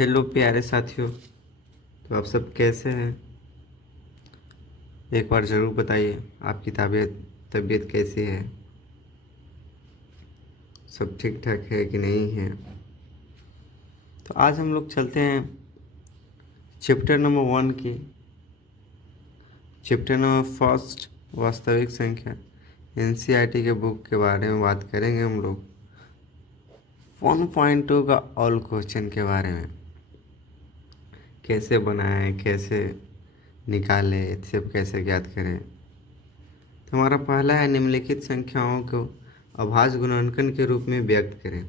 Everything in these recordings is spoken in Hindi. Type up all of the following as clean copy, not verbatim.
हेलो प्यारे साथियों। तो आप सब कैसे हैं? एक बार ज़रूर बताइए आपकी तबीयत कैसी है। सब ठीक ठाक है कि नहीं है? तो आज हम लोग चलते हैं चैप्टर नंबर 1 की, चैप्टर नंबर फर्स्ट, वास्तविक संख्या। एनसीईआरटी के बुक के बारे में बात करेंगे हम लोग। 1.2 का ऑल क्वेश्चन के बारे में, कैसे बनाएं, कैसे निकालें, सब कैसे ज्ञात करें। तो हमारा पहला है, निम्नलिखित संख्याओं को अभाज्य गुणनखंड के रूप में व्यक्त करें।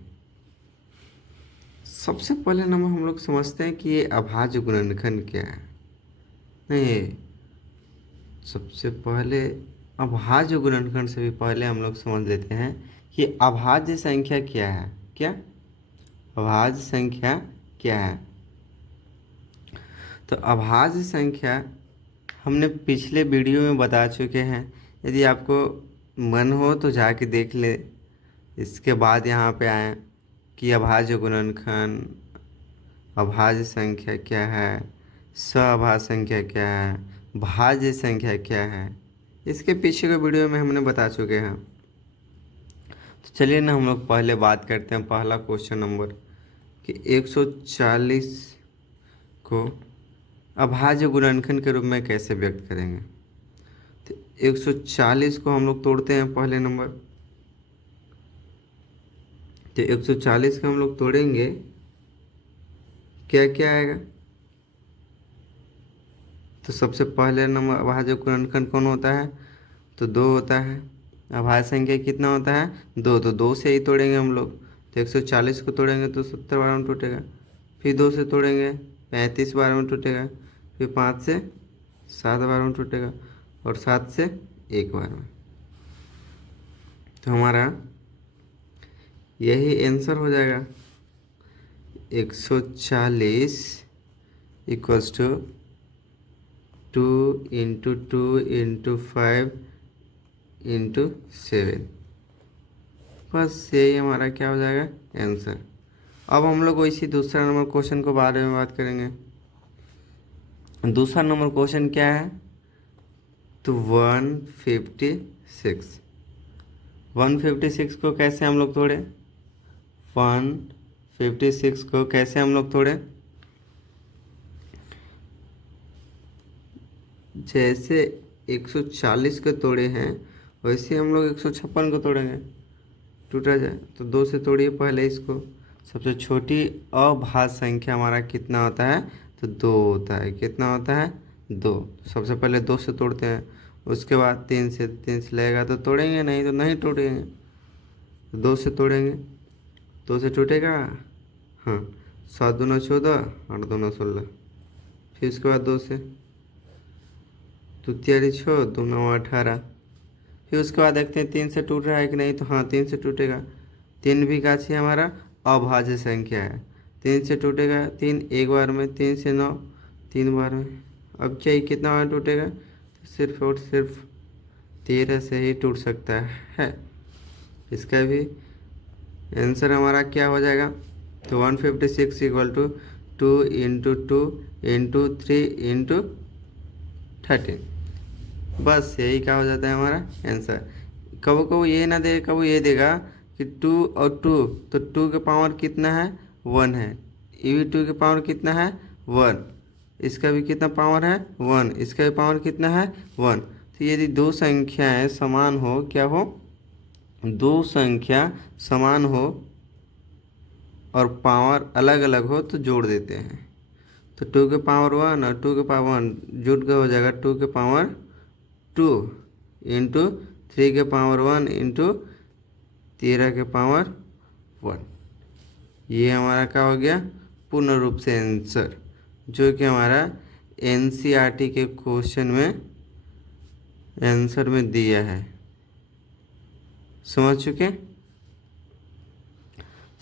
सबसे पहले नंबर हम लोग समझते हैं कि ये अभाज्य गुणनखंड क्या है। नहीं, सबसे पहले अभाज्य गुणनखंड से भी पहले हम लोग समझ लेते हैं कि अभाज्य संख्या क्या है। क्या अभाज्य संख्या क्या है? तो अभाज्य संख्या हमने पिछले वीडियो में बता चुके हैं। यदि आपको मन हो तो जाके देख ले, इसके बाद यहाँ पे आए कि अभाज्य गुणनखंड, अभाज्य संख्या क्या है, सअभाज्य संख्या क्या है, भाज्य संख्या क्या है। इसके पीछे के वीडियो में हमने बता चुके हैं। तो चलिए ना हम लोग पहले बात करते हैं पहला क्वेश्चन नंबर कि 140 को अभाज्य गुणनखंड के रूप में कैसे व्यक्त करेंगे। तो 140 को हम लोग तोड़ते हैं पहले नंबर। तो 140 का हम लोग तोड़ेंगे, क्या क्या आएगा? तो सबसे पहले नंबर अभाज्य गुणनखंड कौन होता है? तो 2 होता है। अभाज्य संख्या कितना होता है? 2। तो 2 से ही तोड़ेंगे हम लोग। तो 140 को तोड़ेंगे तो 70 बार में टूटेगा। फिर 2 से तोड़ेंगे 35 बार में टूटेगा। फिर 5 से 7 बार में टूटेगा और 7 से 1 बार में। तो हमारा यही आंसर हो जाएगा। 140 equals to 2 into 2 into 5 into 7। बस यही हमारा क्या हो जाएगा? आंसर। अब हम लोग इसी दूसरा नंबर क्वेश्चन के बारे में बात करेंगे। दूसरा नंबर क्वेश्चन क्या है? तो 156। 156 को कैसे हम लोग तोड़े? 156 को कैसे हम लोग तोड़े? जैसे 140 को तोड़े हैं वैसे हम लोग 156 को तोड़ेंगे। टूटा जाए तो 2 से तोड़िए पहले इसको। सबसे छोटी अभाज्य संख्या हमारा कितना होता है? तो 2 होता है। कितना होता है? 2। सबसे पहले 2 से तोड़ते हैं, उसके बाद 3 से लगेगा तो तोड़ेंगे, नहीं तो नहीं तोड़ेंगे। तो 2 से तोड़ेंगे, 2 से टूटेगा। हाँ, 7 दूना 14, 8 दूना 16। फिर उसके बाद 2 से तो 6 2 18। फिर उसके बाद देखते हैं 3 से टूट रहा है कि नहीं। तो हाँ, 3 से टूटेगा। 3 भी का छी हमारा अभाज्य संख्या है। 3 से टूटेगा, 3 एक बार में, 3 से 9 3 बार में। अब चाहिए कितना बार टूटेगा? तो सिर्फ और सिर्फ 13 से ही टूट सकता है। इसका भी आंसर हमारा क्या हो जाएगा? तो 156 equal to 2 into 2 into 3 into 13। बस यही क्या हो जाता है हमारा आंसर। कबो कबो ये ना दे, कबो ये देगा कि 2 और 2, तो 2 के पावर कितना है? 1 है। ये भी 2 के पावर कितना है? 1। इसका भी कितना पावर है? 1। इसका भी पावर कितना है? 1। तो यदि दो संख्याएं समान हो, क्या हो? दो संख्या समान हो और पावर अलग अलग हो तो जोड़ देते हैं। तो 2 के पावर 1 और 2 के पावर 1 जुड़ के हो जाएगा 2 के पावर 2 इंटू 3 के पावर 1 इंटू 13 के पावर 1। ये हमारा क्या हो गया? पूर्ण रूप से आंसर, जो कि हमारा एनसीईआरटी के क्वेश्चन में आंसर में दिया है। समझ चुके?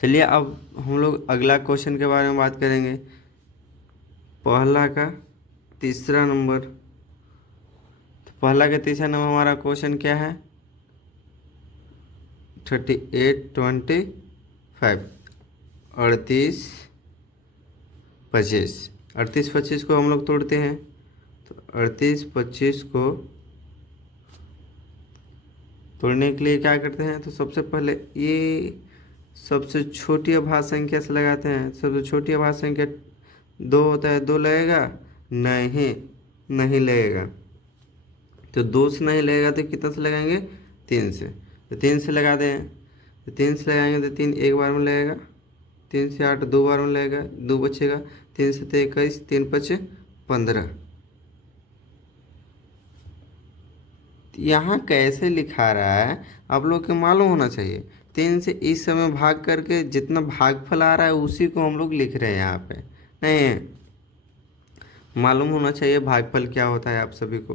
चलिए अब हम लोग अगला क्वेश्चन के बारे में बात करेंगे। पहला का तीसरा नंबर। तो पहला का तीसरा नंबर हमारा क्वेश्चन क्या है? 38 25 38 25। 38 25 को हम लोग तोड़ते हैं, तो 38 25 को तोड़ने के लिए क्या करते हैं, तो सबसे पहले ये सबसे छोटी अभाज्य संख्या से लगाते हैं। सबसे छोटी अभाज्य संख्या 2 होता है, 2 लगेगा नहीं, नहीं लगेगा। तो 2 से नहीं लगेगा तो कितना से लगाएंगे, 3 से। तो 3 से लगा दें, तो 3 से लगाएंगे तो 3 एक बार में लगेगा, 3 से 8 दो बार में लगेगा, 2 बचेगा, 3 से 21, 3 5 15। यहाँ कैसे लिखा रहा है आप लोग को मालूम होना चाहिए। 3 से इस समय भाग करके जितना भागफल आ रहा है उसी को हम लोग लिख रहे हैं यहाँ पे, नहीं है। मालूम होना चाहिए भागफल क्या होता है आप सभी को।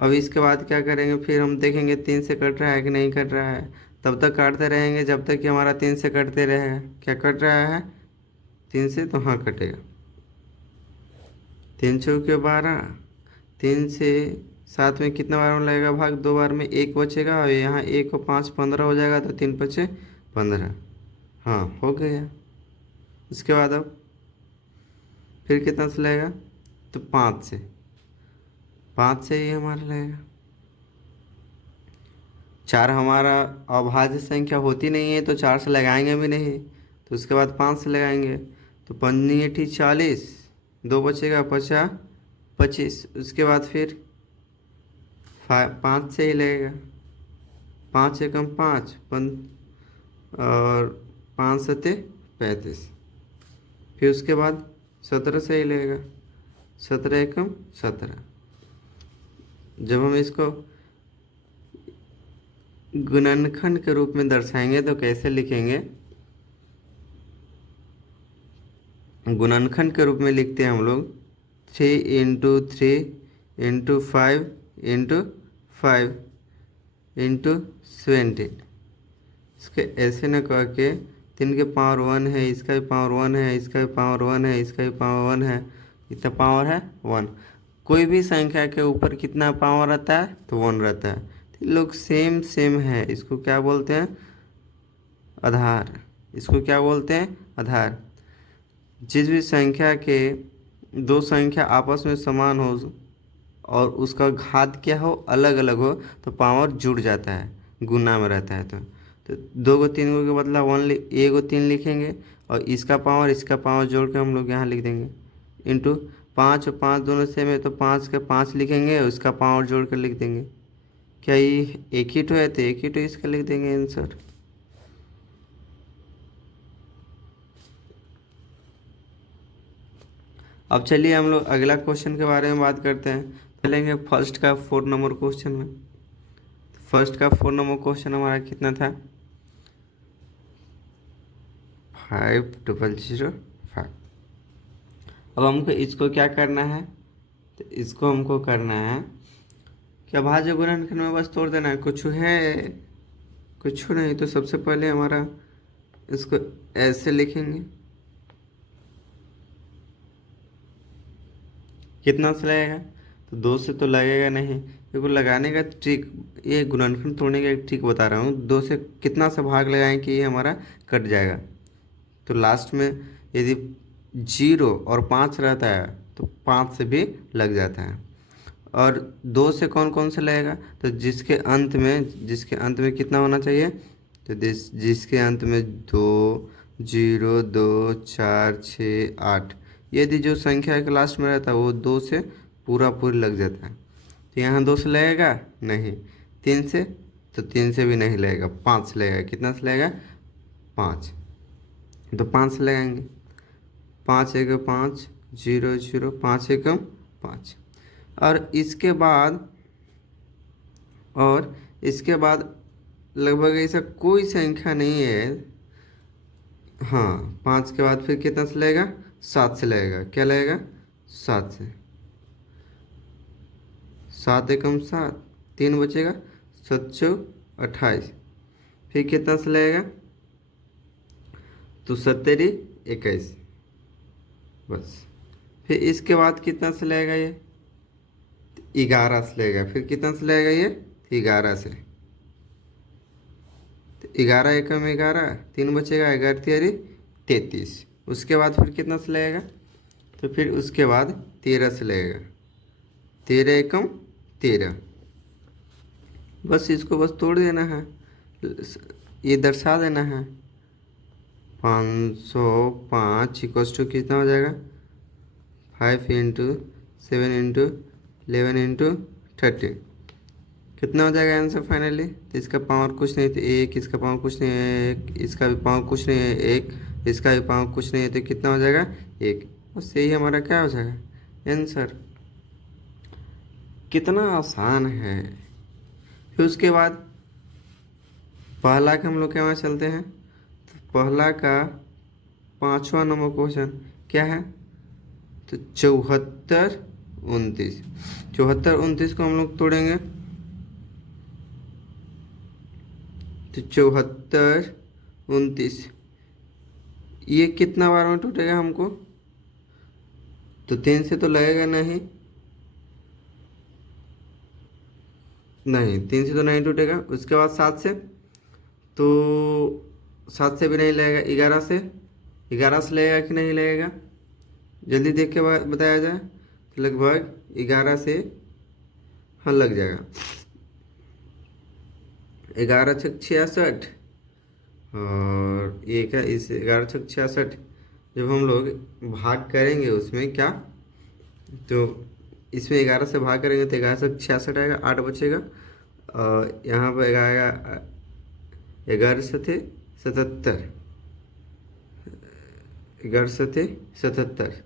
अब इसके बाद क्या करेंगे, फिर हम देखेंगे 3 से कट रहा है कि नहीं कट रहा है। तब तक काटते रहेंगे जब तक कि हमारा 3 से कटते रहेगा। क्या कट रहा है 3 से, तो हाँ कटेगा। 3 चौके 12, 3 से 7 में कितना बार में लगेगा भाग, 2 बार में 1 बचेगा, और यहाँ 1 और 5 15 हो जाएगा, तो 3 5 15। हाँ हो गया। इसके बाद अब फिर कितना से लगेगा, तो 5 से, 5 से ही हमारा लगेगा। 4 हमारा अभाज्य संख्या होती नहीं है, तो 4 से लगाएंगे भी नहीं। तो उसके बाद 5 से लगाएंगे, तो 5 8 40, 2 बचेगा 50 25। उसके बाद फिर 5 से ही लगेगा, 5 एकम 5 और 5 सत्ते 35। फिर उसके बाद 17 से ही लगेगा, 17 एकम 17। जब हम इसको गुणनखंड के रूप में दर्शाएंगे तो कैसे लिखेंगे, गुणनखंड के रूप में लिखते हैं हम लोग 3 इंटू 3 इंटू 5 इंटू 5 इंटू 17। इसके ऐसे न कह के 3 के पावर 1 है, इसका भी पावर 1 है, इसका भी पावर 1 है, इसका भी पावर 1 है, कितना पावर है 1। कोई भी संख्या के ऊपर कितना पावर रहता है, तो 1 रहता है। तो लोग सेम सेम है, इसको क्या बोलते हैं, आधार। इसको क्या बोलते हैं, आधार। जिस भी संख्या के दो संख्या आपस में समान हो और उसका घात क्या हो, अलग अलग हो, तो पावर जुड़ जाता है, गुना में रहता है। तो 2 को 3 को के बदला 1 को 3 लिखेंगे, और इसका पावर जोड़ के हम लोग यहाँ लिख देंगे, इंटू 5 और 5 दोनों सेम है, तो 5 का 5 लिखेंगे और उसका पावर जोड़ कर लिख देंगे। क्या ये एक ही तो है, तो एक ही तो इसका लिख देंगे आंसर। अब चलिए हम लोग अगला क्वेश्चन के बारे में बात करते हैं। चलेंगे फर्स्ट का 4 नंबर क्वेश्चन में। फर्स्ट का 4 नंबर क्वेश्चन हमारा कितना था, 5005। अब हमको इसको क्या करना है, तो इसको हमको करना है क्या, भाज्य गुणनखंड में बस तोड़ देना है, कुछ है कुछ नहीं। तो सबसे पहले हमारा इसको ऐसे लिखेंगे, कितना से लगेगा, तो 2 से तो लगेगा नहीं। देखो लगाने का ट्रिक, ये गुणनखंड तोड़ने का एक ट्रिक बता रहा हूँ। 2 से कितना सा भाग लगाएं कि ये हमारा कट जाएगा। तो लास्ट में यदि 0 और 5 रहता है तो 5 से भी लग जाता है। और 2 से कौन कौन से लगेगा, तो जिसके अंत में कितना होना चाहिए, तो जिसके अंत में 2 0 2 4 6 8, यदि जो संख्या के लास्ट में रहता है वो 2 से पूरा लग जाता है। तो यहाँ 2 से लगेगा नहीं, 3 से, तो 3 से भी नहीं लगेगा, 5 से लगेगा। कितना से लगेगा, 5। तो 5 से लगाएंगे, 5 एक 5 0 0 5 एकम 5। और इसके बाद लगभग ऐसा कोई संख्या नहीं है। हाँ 5 के बाद फिर कितना से लगेगा, 7 से लगेगा। क्या लगेगा, 7 से, 7 एकम 7, 3 बचेगा, 7 चौक 28। फिर कितना से लगेगा, तो 70 21, बस। फिर इसके बाद कितना से लगेगा, ये 11 से लगेगा। फिर कितना से लगेगा, ये 11 से, तो 11 एकम 11, 3 बचेगा, 11 3 33। उसके बाद फिर कितना से लगेगा, तो फिर उसके बाद 13 से लगेगा, 13 एकम 13। बस इसको बस तोड़ देना है, ये दर्शा देना है। 505 इक्वस टू कितना हो जाएगा, 5 इंटू 7 इंटू 11 इंटू 13, कितना हो जाएगा आंसर फाइनली। तो इसका पावर कुछ नहीं तो एक, इसका पावर कुछ नहीं है एक, इसका भी पावर कुछ नहीं है एक, इसका भी पावर कुछ नहीं है, तो कितना हो जाएगा एक। बस यही हमारा क्या हो जाएगा आंसर। कितना आसान है। फिर उसके बाद पहला का हम लोग के वहाँ चलते हैं। तो पहला का 5वां नंबर क्वेश्चन क्या है, तो 74 29, 74 29 को हम लोग तोड़ेंगे। तो 74 29 ये कितना बार में टूटेगा हमको, तो 3 से तो लगेगा नहीं, नहीं 3 से तो नहीं टूटेगा। उसके बाद 7 से, तो 7 से भी नहीं लगेगा। 11 से, 11 से लगेगा कि नहीं लगेगा, जल्दी देख के बताया जाए। तो लगभग 11 से हाँ लग जाएगा। 11 छक 66 और ये क्या, इस 11 छक 66 जब हम लोग भाग करेंगे उसमें क्या, तो इसमें 11 से भाग करेंगे तो 11 छक 66 आएगा, 8 बचेगा। और यहाँ पर आएगा 11 सते 77, 11 सते 77।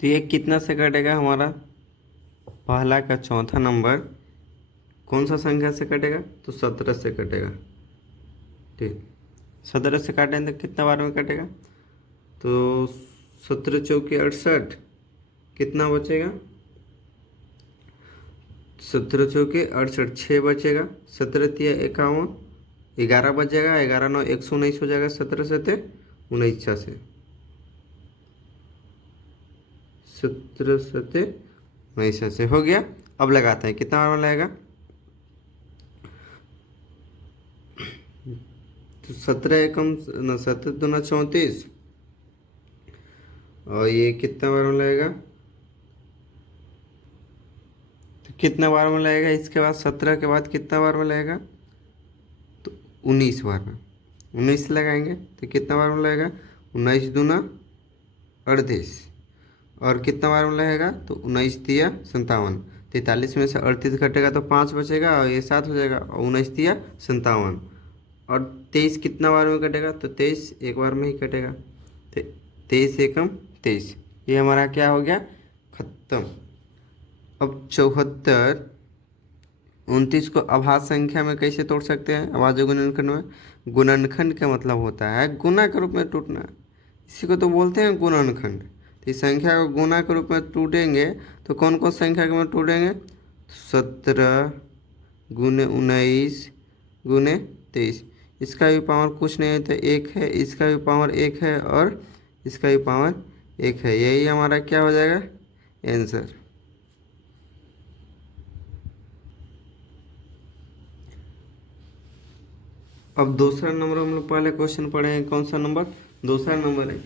तो ये कितना से कटेगा हमारा, पहला का चौथा नंबर कौन सा संख्या से कटेगा, तो 17 से कटेगा। ठीक, 17 से काटेंगे तो कितना बार में कटेगा, तो 17 चौके 68, कितना बचेगा, 17 चौके 68, 6 बचेगा। 17 तिया 51, 11 बचेगा, 11 9 119 हो जाएगा। 17 सते 19 से, 17 सते 19 से हो गया। अब लगाते हैं कितना बार में लगेगा, तो 17 एकम 17 दूना 34, और ये कितना बार में लगेगा, तो कितना बार में लगेगा। इसके बाद 17 के बाद कितना बार में लगेगा, तो 19 बार में, 19 लगाएंगे तो कितना बार में लगेगा, 19 दूना 38, और कितना बार में लगेगा, तो 19 तिया 57, 43 में से 38 घटेगा तो 5 बचेगा, और ये 7 हो जाएगा, और 19 तिया 57, और 23 कितना बार में कटेगा, तो 23 एक बार में ही कटेगा। 23 एकम 23, ये हमारा क्या हो गया, खत्म। अब 74 29 को अभाज्य संख्या में कैसे तोड़ सकते हैं, अभाज्य गुणनखंड में। गुणनखंड का मतलब होता है गुना के रूप में टूटना, इसी को तो बोलते हैं गुणनखंड। तो इस संख्या को गुना के रूप में टूटेंगे तो कौन कौन संख्या के में टूटेंगे, 17 गुने 19 गुने 23, इसका भी पावर कुछ नहीं है तो 1 है, इसका भी पावर 1 है, और इसका भी पावर 1 है। यही हमारा क्या हो जाएगा आंसर। अब दूसरा नंबर हम लोग पहले क्वेश्चन पढ़े हैं, कौन सा नंबर, दूसरा नंबर है,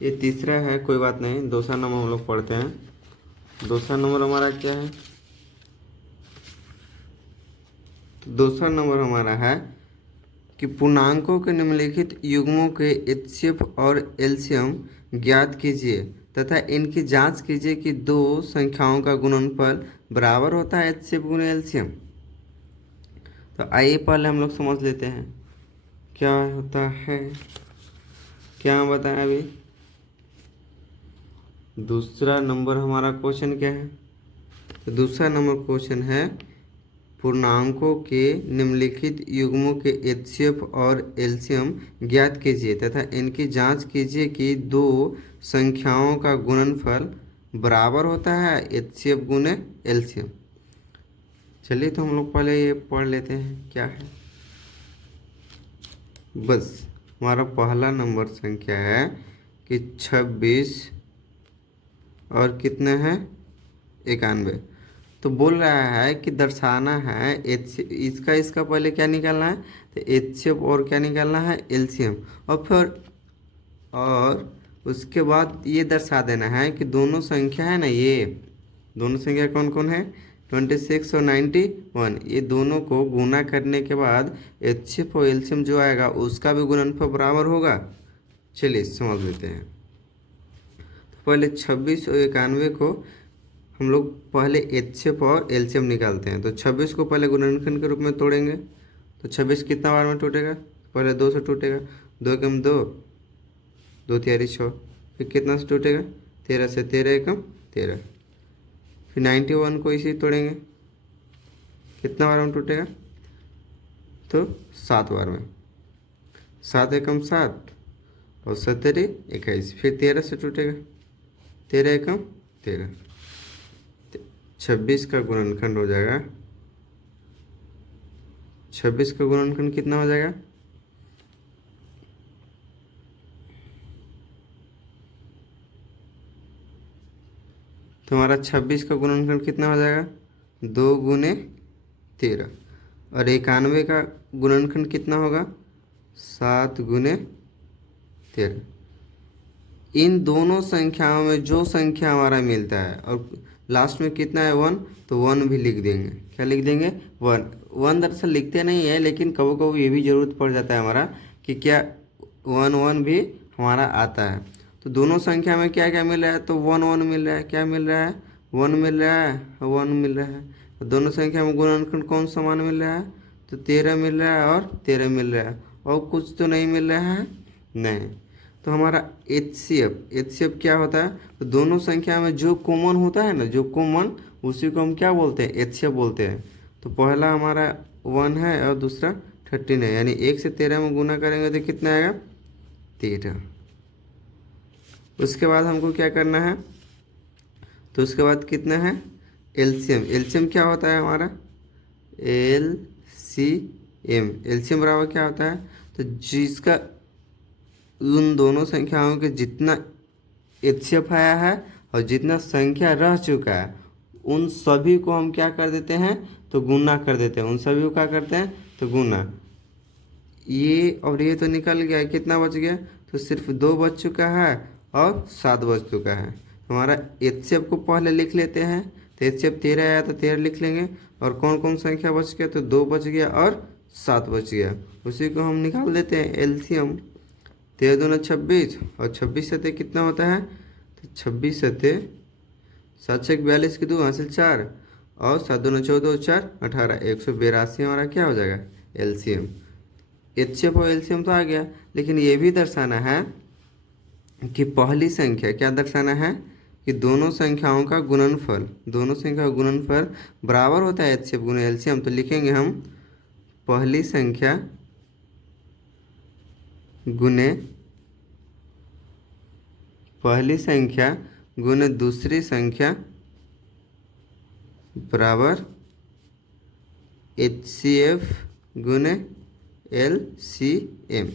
ये तीसरा है कोई बात नहीं, दूसरा नंबर हम लोग पढ़ते हैं। दूसरा नंबर हमारा क्या है, तो दूसरा नंबर हमारा है कि पूर्णांकों के निम्नलिखित युग्मों के एचसीएफ और एलसीएम ज्ञात कीजिए तथा इनकी जांच कीजिए कि दो संख्याओं का गुणनफल बराबर होता है एचसीएफ गुणे एलसीएम। तो आइए पहले हम लोग समझ लेते हैं क्या होता है, क्या बताएं अभी। दूसरा नंबर हमारा क्वेश्चन क्या है, तो दूसरा नंबर क्वेश्चन है पूर्णांकों के निम्नलिखित युग्मों के एचसीएफ और एलसीएम ज्ञात कीजिए तथा इनकी जांच कीजिए कि दो संख्याओं का गुणनफल बराबर होता है एचसीएफ गुणे एलसीएम। चलिए तो हम लोग पहले ये पढ़ लेते हैं क्या है। बस हमारा पहला नंबर संख्या है कि 26 और कितने हैं 91, तो बोल रहा है कि दर्शाना है एच, इसका पहले क्या निकालना है, तो एचसीएफ और क्या निकालना है, एलसीएम। और फिर और उसके बाद ये दर्शा देना है कि दोनों संख्या है ना, ये दोनों संख्या कौन कौन है, 26 और 91, ये दोनों को गुना करने के बाद एचसीएफ और एलसीएम जो आएगा उसका भी गुणनफल बराबर होगा। चलिए समझ लेते हैं। तो पहले 26 और 91 को हम लोग पहले एचसीएफ और एलसीएम निकालते हैं। तो 26 को पहले गुणनखंड के रूप में तोड़ेंगे। तो 26 कितना बार में टूटेगा, पहले 2 से टूटेगा, 2 एकम 2, 2 तिहारी 6, फिर कितना से टूटेगा, 13 से, 13 एकम 13। फिर 91 को इसी तोड़ेंगे, कितना बार में टूटेगा, तो 7 बार में, 7 एकम 7 और 17 21। फिर 13 से टूटेगा, 13 एकम 13। 26 का गुणनखंड हो जाएगा, 26 का गुणनखंड कितना हो जाएगा, तो हमारा 26 का गुणनखंड कितना हो जाएगा, 2 गुने 13। और 91 का गुणनखंड कितना होगा, 7 गुने 13। इन दोनों संख्याओं में जो संख्या हमारा मिलता है और लास्ट में कितना है 1, तो 1 भी लिख देंगे। क्या लिख देंगे, 1। 1 दरअसल लिखते नहीं है, लेकिन कभी कभी ये भी ज़रूरत पड़ जाता है हमारा कि क्या 1 भी हमारा आता है। तो दोनों संख्या में क्या क्या मिल रहा है, तो 1 मिल रहा है, क्या मिल रहा है, 1 मिल रहा है, 1 मिल रहा है। तो दोनों संख्या में गुणनखंड कौन समान मिल रहा है, तो 13 मिल रहा है और 13 मिल रहा है, और कुछ तो नहीं मिल रहा है, नहीं। तो हमारा एचसीएफ क्या होता है, तो दोनों संख्या में जो कॉमन होता है ना, जो कॉमन, उसी को हम क्या बोलते हैं, एचसीएफ बोलते हैं। तो पहला हमारा 1 है और दूसरा 13 है, यानी 1 से 13 में गुना करेंगे तो कितना आएगा, 13। उसके बाद हमको क्या करना है, तो उसके बाद कितना है, एलसीएम। एलसीएम क्या होता है हमारा, एलसीएम। एलसीएम बराबर क्या होता है, तो जिसका उन दोनों संख्याओं के जितना एचसीएफ आया है और जितना संख्या रह चुका है उन सभी को हम क्या कर देते हैं, तो गुना कर देते हैं। उन सभी को क्या करते हैं, तो गुना। ये और ये तो निकल गया, कितना बच गया, तो सिर्फ 2 बच चुका है और 7 बच चुका है। हमारा एचसीएफ को पहले लिख लेते हैं। तो एचसीएफ 13 आया तो 13 लिख लेंगे, और कौन कौन संख्या बच गया, तो 2 बच गया और 7 बच गया, उसी को हम निकाल देते हैं एलसीएम। 13 दूना 26 और 26 सतह कितना होता है, तो 26 सतह 7 6 42 की 2 हासिल 4 और 7 दूना 14 4 18, 182 हमारा क्या हो जाएगा, एलसीएम। एचसीएफ और एलसीएम तो आ गया, लेकिन ये भी दर्शाना है कि पहली संख्या, क्या दर्शाना है कि दोनों संख्याओं का गुणनफल, दोनों संख्या का गुणनफल बराबर होता है एचसीएफ गुणे एलसीएम। तो लिखेंगे हम पहली संख्या गुने पहली संख्या गुने दूसरी संख्या बराबर एचसीएफ गुने एलसीएम।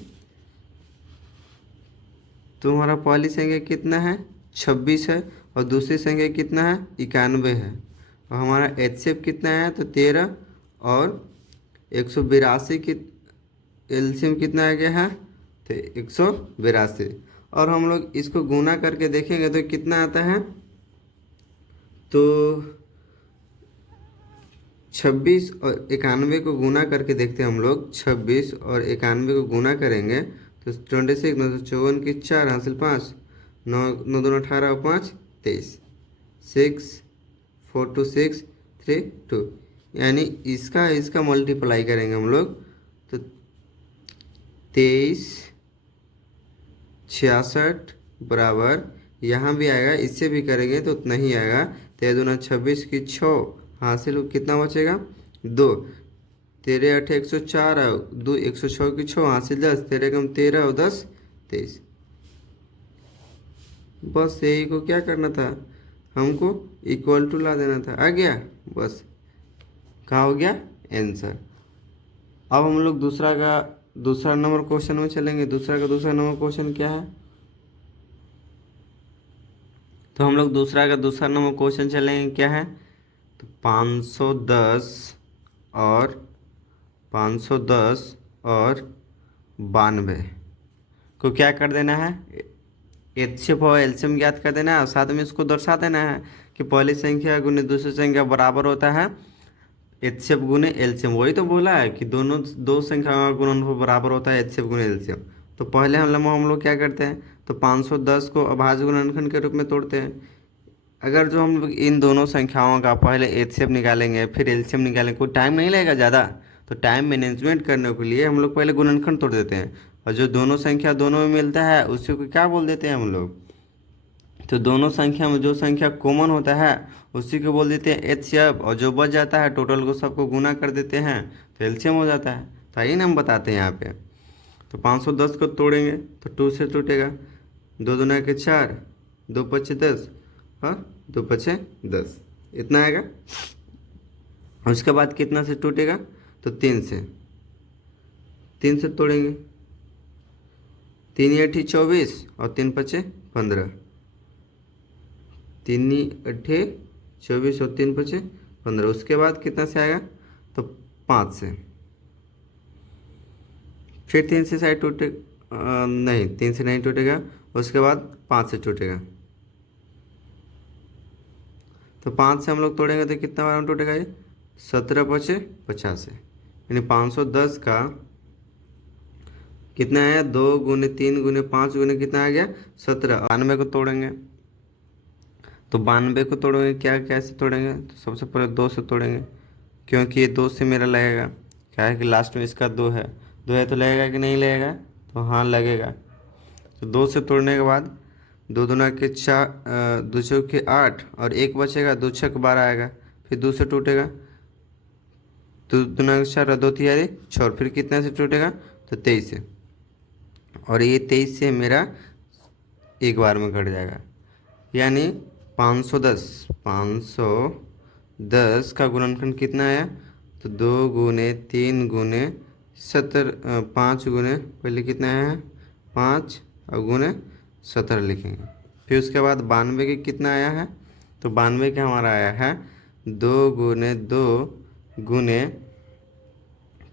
तो हमारा पहली संख्या कितना है, 26 है, और दूसरी संख्या कितना है, 91 है, और हमारा एचसीएफ कितना है, तो 13 और 182 की एलसीएम कितना आ गया है, तो 182। और हम लोग इसको गुना करके देखेंगे तो कितना आता है, तो 26 और 91 को गुना करके देखते हैं हम लोग। 26 और 91 को गुना करेंगे तो 26 9 54 की 4 हासिल 5, 9 9 2 18 और 5 23, 6 4 2 6 3 2, यानी इसका मल्टीप्लाई करेंगे हम लोग तो 23 66 बराबर, यहाँ भी आएगा, इससे भी करेंगे तो उतना ही आएगा। 13 दूना 26 की 6 हासिल कितना बचेगा, 2, 13 8 104 और 2 106 की 6 हासिल 10, 13 कम 13 और 10 23। बस यही को क्या करना था, हमको इक्वल टू ला देना था, आ गया, बस कहाँ हो गया आंसर। अब हम लोग दूसरा नंबर क्वेश्चन में चलेंगे। दूसरा नंबर क्वेश्चन क्या है, तो हम लोग दूसरा नंबर क्वेश्चन चलेंगे, क्या है, तो 510 और 510 और 92 को क्या कर देना है, एचसीएफ और एलसीएम ज्ञात कर देना है और साथ में इसको दर्शा देना है कि पहली संख्या गुने दूसरी संख्या बराबर होता है एचसीएफ गुने एलसीएम। वही तो बोला है कि दोनों दो संख्या का गुणनफल बराबर होता है एचसीएफ गुने एलसीएम। तो पहले हम लोग क्या करते हैं, तो 510 को अभाज्य गुणनखंड के रूप में तोड़ते हैं। अगर जो हम लोग इन दोनों संख्याओं का पहले एचसीएफ निकालेंगे फिर एलसीएम निकालेंगे, कोई टाइम नहीं लगेगा ज़्यादा। तो टाइम मैनेजमेंट करने के लिए हम लोग पहले गुणनखंड तोड़ देते हैं और जो दोनों संख्या दोनों में मिलता है उसी को क्या बोल देते हैं हम लोग, तो दोनों संख्या में जो संख्या कॉमन होता है उसी को बोल देते हैं एचसीएफ और जो बच जाता है टोटल को सबको गुना कर देते हैं तो एलसीएम हो जाता है। तो आइए ना हम बताते हैं यहाँ पे। तो 510 को तोड़ेंगे तो 2 से टूटेगा, 2 दूना के 4, 2 पचे 10, हाँ 2 पचे 10 इतना आएगा। उसके बाद कितना से टूटेगा, तो 3 से, 3 से तोड़ेंगे, 3 8 24 और 3 पचे 15, 3 8 24 और 3 पचे 15। उसके बाद कितना से आएगा, तो 5 से, फिर 3 से शायद टूटे नहीं 3 से नहीं टूटेगा, उसके बाद 5 से टूटेगा। तो 5 से हम लोग तोड़ेंगे तो कितना बार टूटेगा ये, 17 पचे 50 यानी 510 का कितना आया, 2 गुने 3 गुने 5 गुने कितना आ गया 17। 92 को तोड़ेंगे तो 92 को तोड़ेंगे क्या कैसे तोड़ेंगे, तो सबसे पहले 2 से तोड़ेंगे क्योंकि ये 2 से मेरा लगेगा, क्या है कि लास्ट में इसका 2 है, 2 है तो लगेगा कि नहीं लगेगा, तो हाँ लगेगा। तो 2 से तोड़ने के बाद 2 दूना के 4, 2 चौके 8 और 1 बचेगा, 2 छक 12 आएगा, फिर 2 से टूटेगा, 2 दूना के 4 और 2 तिहारी 6 और फिर कितना से टूटेगा, तो 23 से, और ये 23 से मेरा एक बार में घट जाएगा। यानी 510 का गुणनखंड कितना आया, तो 2 गुने 3 गुने 70, 5 गुने पहले कितना आया है 5 और गुने 17 लिखेंगे। फिर उसके बाद 92 के कितना आया है, तो 92 का हमारा आया है 2 गुने 2 गुने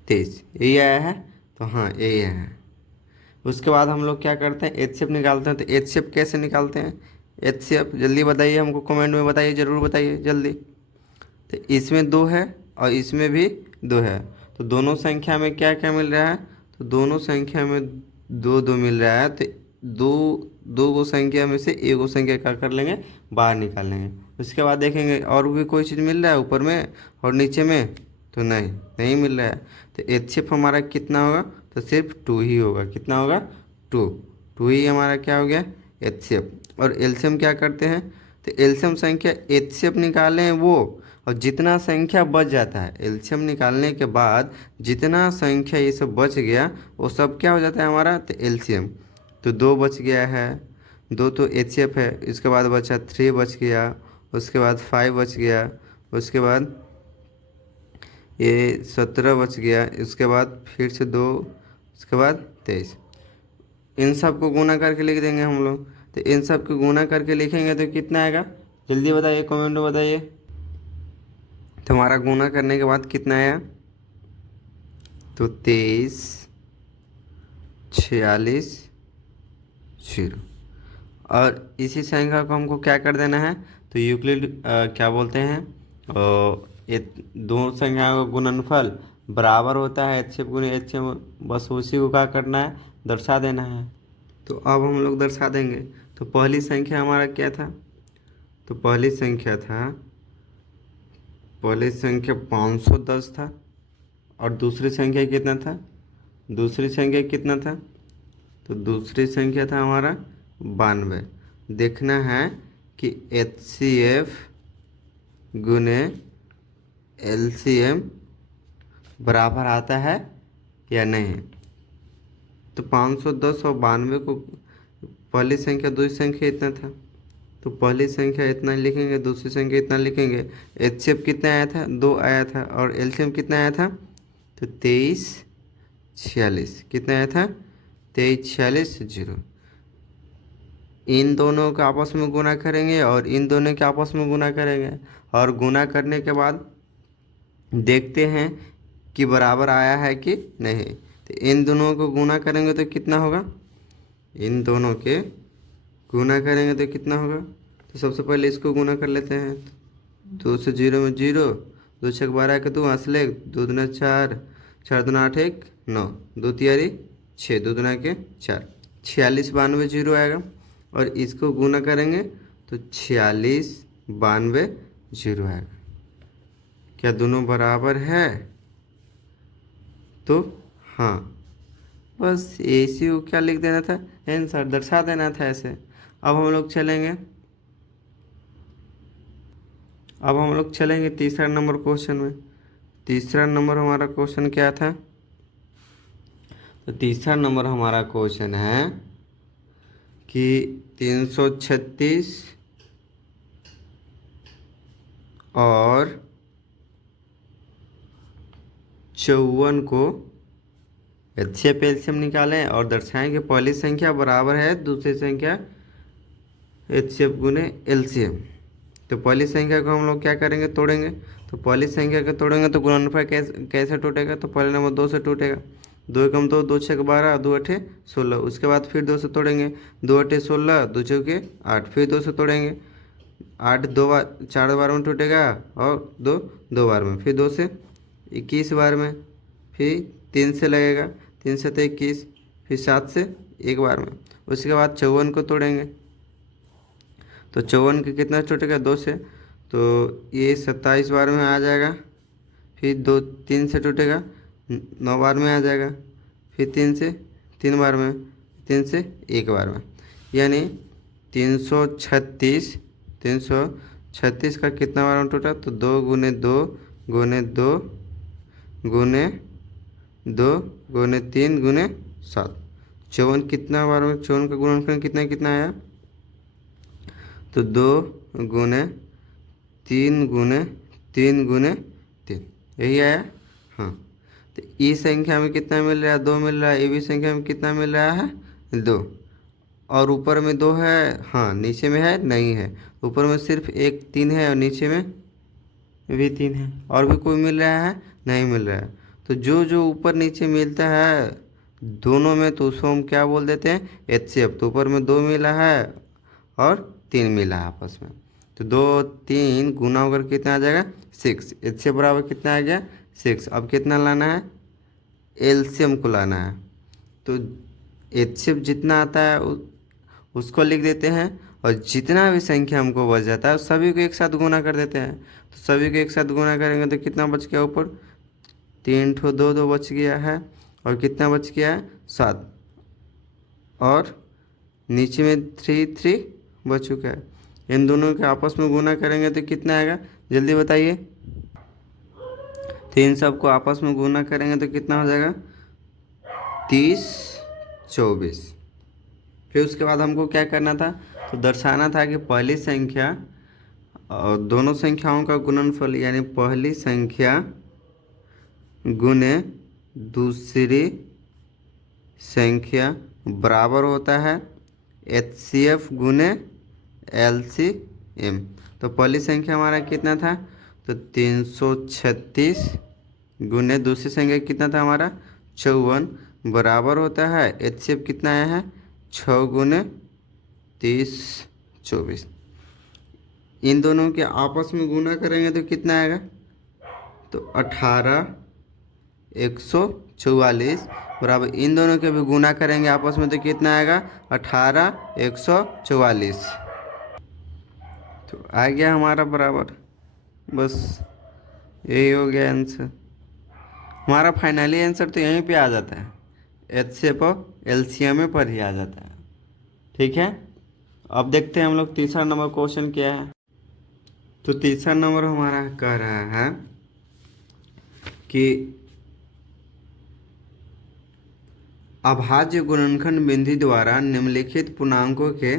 23, यही आया है, तो हाँ यही है। उसके बाद हम लोग क्या करते हैं, एचसीएफ निकालते हैं। तो एचसीएफ कैसे निकालते हैं, एचसीएफ जल्दी बताइए हमको, कमेंट में बताइए, ज़रूर बताइए जल्दी। तो इसमें 2 है और इसमें भी 2 है, तो दोनों संख्या में क्या क्या मिल रहा है, तो दोनों संख्या में 2 2 मिल रहा है। तो दो गो संख्या में से एक गो संख्या क्या कर लेंगे, बाहर निकाल लेंगे। उसके बाद देखेंगे और भी कोई चीज़ मिल रहा है ऊपर में और नीचे में, तो नहीं मिल रहा है। तो एचसीएफ हमारा कितना होगा, तो सिर्फ 2 ही होगा। कितना होगा, 2 ही हमारा क्या हो गया एचसीएफ। और एलसीएम क्या करते हैं, तो एलसीएम संख्या एचसीएफ निकालें हैं वो, और जितना संख्या बच जाता है एलसीएम निकालने के बाद जितना संख्या ये सब बच गया वो सब क्या हो जाता है हमारा, तो एलसीएम। तो 2 बच गया है, 2 तो एचसीएफ है, इसके बाद बचा 3 बच गया, उसके बाद 5 बच गया, उसके बाद ये 17 बच गया, इसके बाद फिर से 2, उसके बाद 23। इन सब को गुना करके लिख देंगे हम लोग। तो इन सब को गुना करके लिखेंगे तो कितना आएगा, जल्दी बताइए, कमेंट में बताइए। तो हमारा गुना करने के बाद कितना आया, तो 23 46 0। और इसी संख्या को हमको क्या कर देना है, तो यूक्लिड क्या बोलते हैं, ये दो संख्याओं का गुणनफल बराबर होता है एचसीएफ गुने एचसीएफ, बस उसी को क्या करना है, दर्शा देना है। तो अब हम लोग दर्शा देंगे। तो पहली संख्या हमारा क्या था, तो पहली संख्या 510 था, और दूसरी संख्या कितना था, दूसरी संख्या कितना था, तो दूसरी संख्या था हमारा 92। देखना है कि एचसीएफ गुने एलसीएम बराबर आता है या नहीं। तो 510 और 92 को पहली संख्या दूसरी संख्या इतना था, तो पहली संख्या इतना लिखेंगे, दूसरी संख्या इतना लिखेंगे। एचसीएफ कितना आया था, 2 आया था, और एलसीएम कितना आया था, तो 23 46 कितना आया था, 23 46 0। इन दोनों का आपस में गुना करेंगे और इन दोनों के आपस में गुना करेंगे, और गुना करने के बाद देखते हैं कि बराबर आया है कि नहीं। तो इन दोनों को गुना करेंगे तो कितना होगा, इन दोनों के गुना करेंगे तो कितना होगा। तो सबसे पहले इसको गुना कर लेते हैं। 2 से 0 में 0, 2 × 6 = 12 के 2 हंसले, 2 × 2 = 4, 4 × 2 = 8, 1 9, 2 × 3 = 6, 2 × 2 = 4, 46 92 0 आएगा। और इसको गुना करेंगे तो 46 92 0 आएगा। क्या दोनों बराबर है? तो हाँ, बस इसी को क्या लिख देना था, आंसर दर्शा देना था ऐसे। अब हम लोग चलेंगे तीसरा नंबर क्वेश्चन में। तीसरा नंबर हमारा क्वेश्चन क्या था? तो तीसरा नंबर हमारा क्वेश्चन है कि 336 और 54 को HCF एलसीएम निकालें और दर्शाएं कि पहली संख्या बराबर है दूसरी संख्या HCF गुने एलसीएम। तो पहली संख्या को हम लोग क्या करेंगे, तोड़ेंगे। तो पहली संख्या को तोड़ेंगे तो गुणनफल कैसे टूटेगा? तो पहले नंबर 2 से टूटेगा। 2 × 2 2 × 6 = 12, 2 × 8 = 16। उसके बाद फिर 2 से तोड़ेंगे, 2 × 8 = 16, 2 × 4 = 8, फिर 2 से तोड़ेंगे। 8 4 बार में टूटेगा और 2 बार में, फिर 2 से 21 बार में, फिर 3 से लगेगा, 3 से 21, फिर 7 से 1 बार में। उसके बाद 54 को तोड़ेंगे। तो 54 के कितना टूटेगा? 2 से, तो ये 27 बार में आ जाएगा। फिर 3 से टूटेगा, 9 बार में आ जाएगा। फिर 3 से 3 बार में, 3 से 1 बार में। यानी 336 का कितना बार में टूटा? तो 2 × 2 × 2 × 2 × 3 × 7। 54 कितना बार में, 54 का गुणनफल कितना आया? तो 2 × 3 × 3 × 3, यही आया। हाँ, तो ई संख्या में कितना मिल रहा है? 2 मिल रहा है। ए बी संख्या में कितना मिल रहा है? 2। और ऊपर में 2 है, हाँ, नीचे में है नहीं है। ऊपर में सिर्फ 1 3 है और नीचे में भी 3 है। और भी कोई मिल रहा है? नहीं मिल रहा है। तो जो जो ऊपर नीचे मिलता है दोनों में, तो उसको हम क्या बोल देते हैं? HCF। तो ऊपर में 2 मिला है और 3 मिला है आपस में, तो 2 3 गुना होकर कितना आ जाएगा? 6। HCF बराबर कितना आ गया? 6। अब कितना लाना है? एलसीएम को लाना है। तो HCF जितना आता है उसको लिख देते हैं, और जितना भी संख्या हमको बच जाता है सभी को एक साथ गुना कर देते हैं। तो सभी को एक साथ गुना करेंगे तो कितना बच गया? ऊपर 3 ठो 2 2 बच गया है, और कितना बच गया है? 7। और नीचे में 3 3 बच चुका है। इन दोनों के आपस में गुना करेंगे तो कितना आएगा? जल्दी बताइए। तो इन सबको आपस में गुना करेंगे तो कितना हो जाएगा? 30 24। फिर उसके बाद हमको क्या करना था? तो दर्शाना था कि पहली संख्या और दोनों संख्याओं का गुणनफल, यानी पहली संख्या गुने दूसरी संख्या बराबर होता है HCF गुने LCM। तो पहली संख्या हमारा कितना था? तो 336 गुने दूसरी संख्या कितना था हमारा? 54, बराबर होता है HCF कितना आया है? 6 × 30 24। इन दोनों के आपस में गुना करेंगे तो कितना आएगा? तो 18 144 बराबर, इन दोनों के भी गुना करेंगे आपस में तो कितना आएगा? 18 144। तो आ गया हमारा बराबर। बस यही हो गया आंसर हमारा। फाइनली आंसर तो यहीं पे आ जाता है, HCF और LCM पर ही आ जाता है। ठीक है, अब देखते हैं हम लोग तीसरा नंबर क्वेश्चन क्या है। तो तीसरा नंबर हमारा कह रहा है कि अभाज्य गुणनखंड विधि द्वारा निम्नलिखित पूर्णांकों के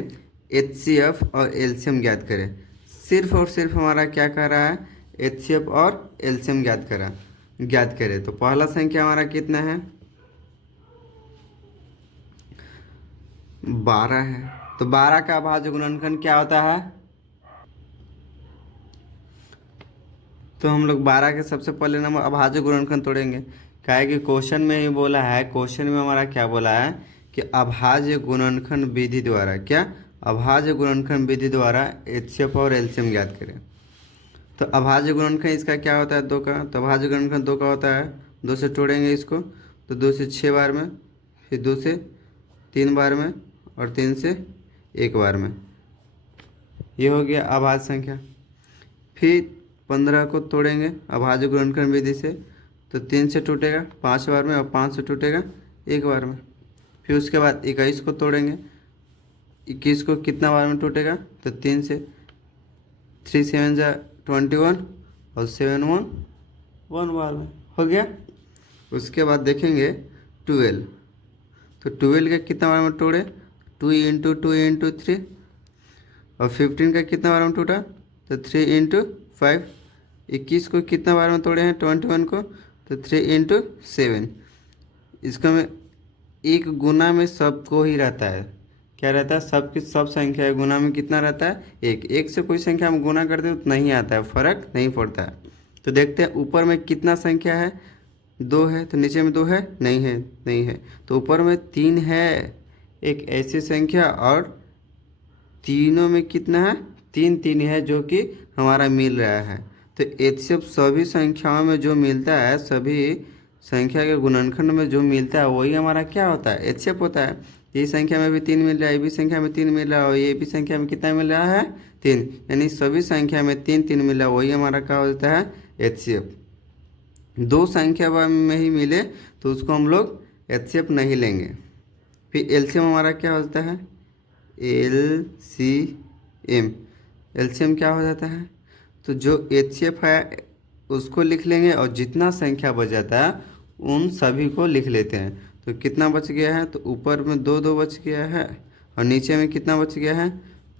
HCF और LCM ज्ञात करें। सिर्फ और सिर्फ हमारा क्या कह रहा है? HCF और LCM ज्ञात करें। तो पहला संख्या हमारा कितना है? 12 है। तो 12 का अभाज्य गुणनखंड क्या होता है? तो हम लोग 12 के सबसे पहले नंबर अभाज्य गुणनखंड तोड़ेंगे। क्या है कि क्वेश्चन में ही बोला है, क्वेश्चन में हमारा क्या बोला है कि अभाज्य गुणनखंड विधि द्वारा, क्या अभाज्य गुणनखंड विधि द्वारा एचसीएफ और एलसीएम ज्ञात करें। तो अभाज्य गुणनखंड इसका क्या होता है? 2 का। तो अभाज्य गुणनखंड 2 का होता है, 2 से तोड़ेंगे इसको, तो 2 से 6 बार में, फिर 2 से 3 बार में, और 3 से 1 बार में। ये हो गया अभाज्य संख्या। फिर 15 को तोड़ेंगे अभाज्य गुणनखंड विधि से, तो 3 से टूटेगा 5 बार में, और 5 से टूटेगा 1 बार में। फिर उसके बाद 21 को तोड़ेंगे, 21 को कितना बार में टूटेगा? तो 3 से, 3 7 जा 21, और 7 1 1 बार में। हो गया। उसके बाद देखेंगे 12, तो 12 का कितना बार में तोड़े? 2 इंटू 2 इंटू 3। और 15 का कितना बार में टूटा? तो 3 इंटू 5। 21 को कितना बार में तोड़े हैं? 21 को, तो 3 इंटू 7। इसका में एक गुना में सबको ही रहता है, क्या रहता है? सबकी सब संख्या है, गुना में कितना रहता है? एक। एक से कोई संख्या हम गुना करते हैं तो नहीं आता है, फर्क नहीं पड़ता है। तो देखते हैं ऊपर में कितना संख्या है? 2 है, तो नीचे में 2 है? नहीं है, नहीं है। तो ऊपर में 3 है, एक ऐसी संख्या, और तीनों में कितना है? 3 3 है, जो कि हमारा मिल रहा है। तो एचसीएफ सभी संख्याओं में जो मिलता है, सभी संख्या के गुणनखंड में जो मिलता है वही हमारा क्या होता है? एचसीएफ होता है। ये संख्या में भी 3 मिल रहा है, ये भी संख्या में 3 मिल रहा है, और ये भी संख्या में कितना मिल रहा है? 3। यानी सभी संख्या में 3 3 मिल रहा है, वही हमारा क्या होता है? एचसीएफ। 2 संख्या में ही मिले तो उसको हम लोग एचसीएफ नहीं लेंगे। फिर एलसीएम हमारा क्या होता है? एलसीएम। एलसीएम क्या हो जाता है? तो जो एचसीएफ है उसको लिख लेंगे, और जितना संख्या बच जाता है उन सभी को लिख लेते हैं। तो कितना बच गया है? तो ऊपर में 2 2 बच गया है, और नीचे में कितना बच गया है?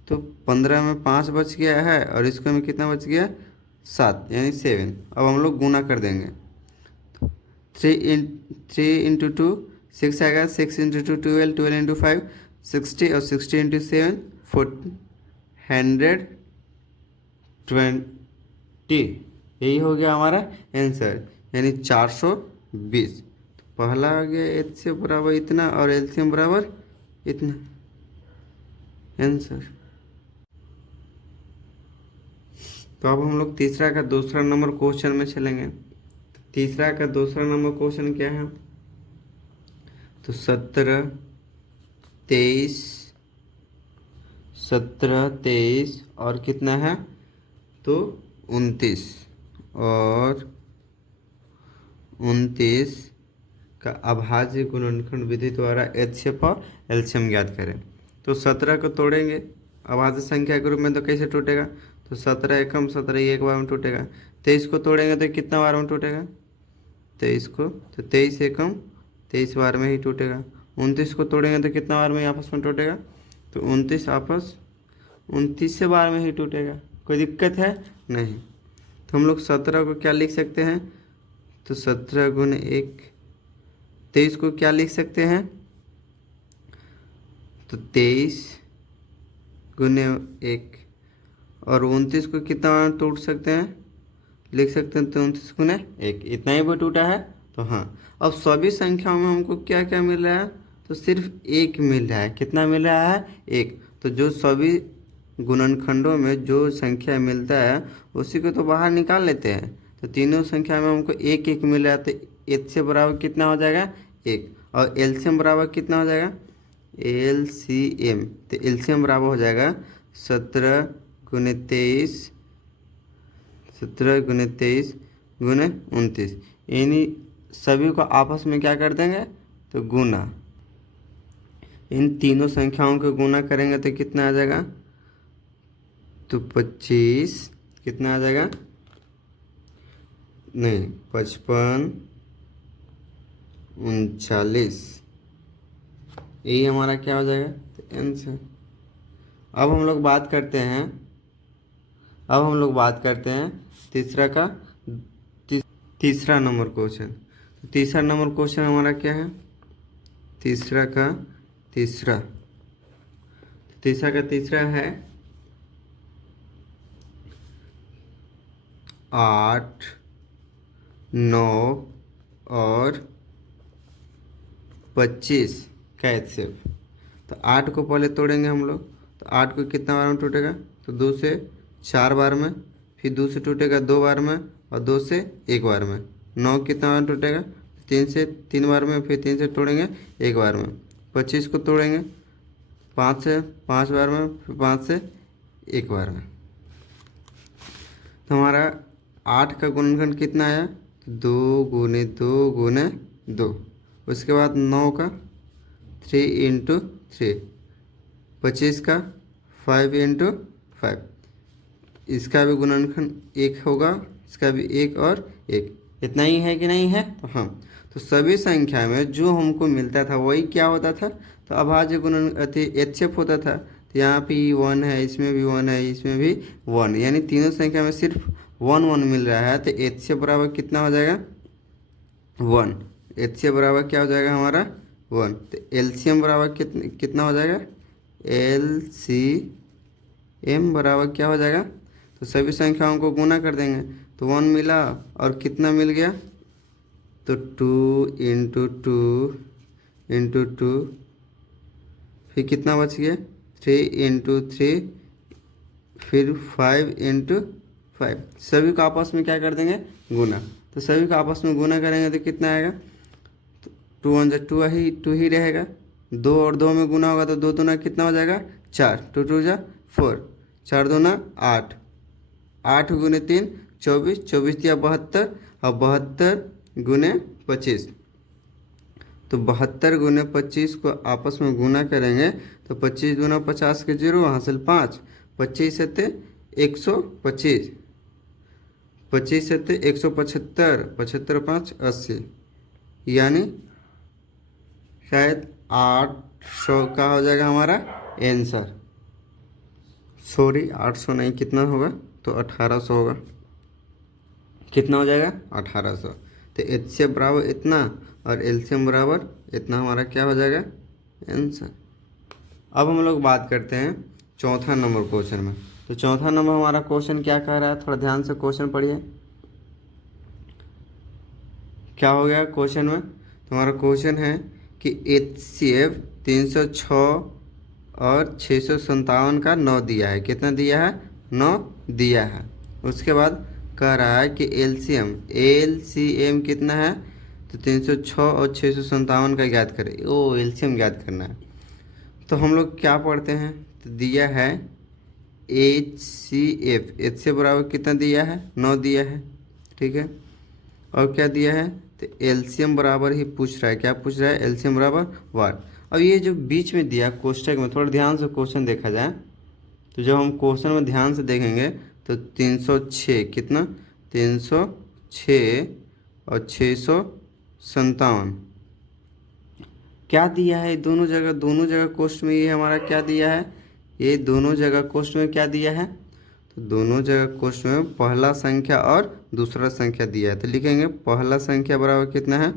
तो 15 में 5 बच गया है, और इसको में कितना बच गया? 7, यानी 7। अब हम लोग गुना कर देंगे। 3 इंटू 2 6 आएगा, 6 इंटू 2 12, 12 इंटू 5 60, और 60 इंटू 7 420। यही हो गया हमारा आंसर, यानी 420। तो पहला आ गया एचसीएफ बराबर इतना, और एलसीएम बराबर इतना, आंसर। तो अब हम लोग तीसरा का दूसरा नंबर क्वेश्चन में चलेंगे। तो तीसरा का दूसरा नंबर क्वेश्चन क्या है? तो 17 23 और कितना है? तो 29, और 29 का अभाज्य गुणनखंड विधि द्वारा एचसीएफ और एलसीएम ज्ञात करें। तो 17 को तोड़ेंगे अभाज्य संख्या के रूप में, तो कैसे टूटेगा? तो 17 एकम 17, ये एक बार में टूटेगा। 23 को तोड़ेंगे तो कितना बार में टूटेगा? 23 को, तो 23 एकम 23 बार में ही टूटेगा। 29 को तोड़ेंगे तो कितना बार में आपस में टूटेगा? तो 29 से बार में ही टूटेगा। कोई दिक्कत है? नहीं। तो हम लोग 17 को क्या लिख सकते हैं? तो 17 गुण 1। 23 को क्या लिख सकते हैं? तो 23 गुने 1। और 29 को कितना बार टूट सकते हैं? लिख सकते हैं तो 29 गुने 1, इतना ही वो टूटा है। तो हाँ, अब सभी संख्याओं में हमको क्या क्या मिल रहा है? तो सिर्फ 1 मिल रहा है। कितना मिल रहा है? 1। तो जो सभी गुणनखंडों में जो संख्या मिलता है उसी को तो बाहर निकाल लेते हैं। तो तीनों संख्या में हमको 1 1 मिल रहा है, तो एच से बराबर कितना हो जाएगा? 1। और एलसीएम बराबर कितना हो जाएगा? एलसीएम, तो एलसीएम बराबर हो जाएगा 17 गुने 23, 17 गुने 23 गुने 29। इन्हीं सभी को आपस में क्या कर देंगे? तो गुना। इन तीनों संख्याओं को गुना करेंगे तो कितना आ जाएगा? तो 25, कितना आ जाएगा? नहीं, 55 39, यही हमारा क्या हो जाएगा? तो आंसर। अब हम लोग बात करते हैं तीसरा का तीसरा नंबर क्वेश्चन। तीसरा नंबर क्वेश्चन हमारा क्या है? तीसरा तीसरा का तीसरा है 8, 9 और 25 का एचसीएफ। तो 8 को पहले तोड़ेंगे हम लोग। तो 8 को कितना बार में टूटेगा? तो 2 से 4 बार में, फिर 2 से टूटेगा 2 बार में, और 2 से 1 बार में। 9 कितना बार टूटेगा? 3 से 3 बार में, फिर 3 से तोड़ेंगे 1 बार में। 25 को तोड़ेंगे 5 से 5 बार में, फिर 5 से 1 बार में। तो हमारा 8 का गुणनखंड कितना आया? 2 गुने 2 गुने 2। उसके बाद 9 का 3 इंटू 3, 25 का 5 इंटू 5। इसका भी गुणनखंड 1 होगा, इसका भी 1 और 1। इतना ही है कि नहीं है? तो हाँ, तो सभी संख्या में जो हमको मिलता था वही क्या होता था? तो अभाज्य गुणन एचसीएफ होता था। तो यहाँ पे 1 है, इसमें भी 1 है, इसमें भी 1, यानी तीनों संख्या में सिर्फ 1 1 मिल रहा है। तो एचसीएफ बराबर कितना हो जाएगा? 1। एचसीएफ बराबर क्या हो जाएगा हमारा? 1। तो एलसीएम बराबर कितना हो जाएगा? एलसीएम बराबर क्या हो जाएगा? तो सभी संख्याओं को गुना कर देंगे। तो 1 मिला और कितना मिल गया? तो 2 इंटू 2 इंटू 2, फिर कितना बच गया? 3 इंटू 3, फिर 5 इंटू 5। सभी को आपस में क्या कर देंगे? गुना। तो सभी को आपस में गुना करेंगे तो कितना आएगा? तो 2 1 2 ही रहेगा। 2 और 2 में गुना होगा तो 2 दूना कितना हो जाएगा? 4। 2 2 जा 4, 4 दूना 8, 8 गुने 3 24, 24 दिया 72, और 72 गुने 25। तो 72 गुने 25 को आपस में गुना करेंगे तो 25 दूना 50 के 0 हासिल 5, 25 सत्ते 125, 25 सत्ते 175, 75 5 80, यानी शायद 800 का हो जाएगा हमारा आंसर। सॉरी, 800 नहीं, कितना होगा? तो 1800 होगा। कितना हो जाएगा? 1800। तो एचसीएफ बराबर इतना और एलसीएम बराबर इतना, हमारा क्या हो जाएगा? आंसर। अब हम लोग बात करते हैं चौथा नंबर क्वेश्चन में। तो चौथा नंबर हमारा क्वेश्चन क्या कह रहा है? थोड़ा ध्यान से क्वेश्चन पढ़िए। क्या हो गया क्वेश्चन में? तो हमारा क्वेश्चन है कि एचसीएफ 306 और 657 का 9 दिया है। कितना दिया है? 9 दिया है। उसके बाद कह रहा है कि एलसीएम कितना है? तो 306 और 657 का ज्ञात करें। ओ, एलसीएम ज्ञात करना है। तो हम लोग क्या पढ़ते हैं? तो दिया है एचसीएफ, एचसीएफ बराबर कितना दिया है? 9 दिया है, ठीक है। और क्या दिया है? तो एलसीएम बराबर ही पूछ रहा है। क्या पूछ रहा है? एलसीएम बराबर वाट। अब ये जो बीच में दिया कोष्टक में, थोड़ा ध्यान से क्वेश्चन देखा जाए तो जब हम क्वेश्चन में ध्यान से देखेंगे तो 306 कितना? 306 और 657 क्या दिया है? दोनों जगह कोष्ट में ये हमारा क्या दिया है? ये दोनों जगह कोष्ट में क्या दिया है? तो दोनों जगह कोष्ट में पहला संख्या और दूसरा संख्या दिया है। तो लिखेंगे पहला संख्या बराबर कितना है?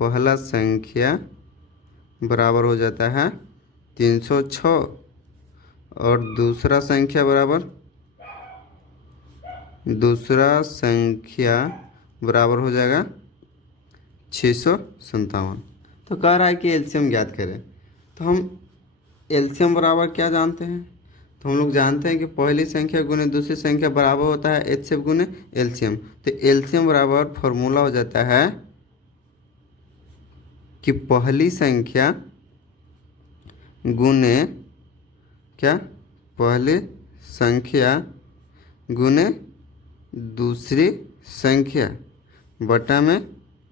पहला संख्या बराबर हो जाता है 306 और दूसरा संख्या बराबर हो जाएगा 657। तो कह रहा है कि एलसीएम ज्ञात करें। तो हम एलसीएम बराबर क्या जानते हैं? तो हम लोग जानते हैं कि पहली संख्या गुने दूसरी संख्या बराबर होता है एचसीएफ गुने एलसीएम। तो एलसीएम बराबर फॉर्मूला हो जाता है कि पहली संख्या गुने क्या? पहली संख्या गुने दूसरी संख्या बटा में